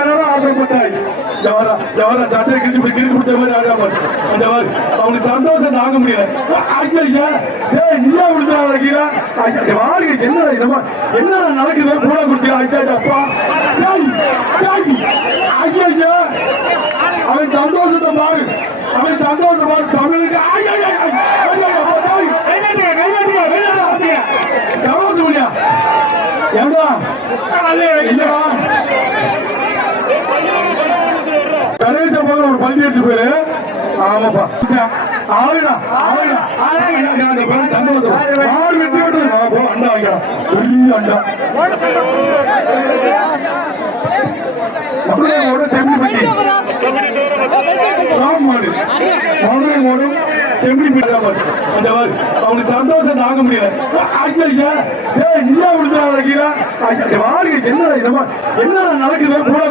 ஆசைப்பட்டாய் சட்டை கிழிச்சு பிடிச்ச மாதிரி ஆகாம அந்த மாதிரி அவனுக்கு சந்தோஷம் தாங்க முடியல. ஐயா நீயா விடுதா வாழ்க்கை என்ன நடக்குது கூட குடிச்சு அப்பா ஐயா அவன் சந்தோஷத்தை பாரு அவன் சந்தோஷத்தை பாரு தமிழுக்கு சந்தோஷம் முடியா என்னடா கணேச போகிற ஒரு பள்ளி எடுத்து போயிரு. ஆமாப்பா ஆளுடா வெட்டி விட்டு அண்டா வைக்கலாம் பெரிய அண்டா மதுரையோட செம்பிப்பட்டி சாமாடு மதுரையோட செம்பிப்பட்டி அந்த மாதிரி அவனுக்கு சந்தோஷம் தாங்க முடியல. ஐயா நீயா விடுதா வாழ்க்கை என்ன நடக்குது கூட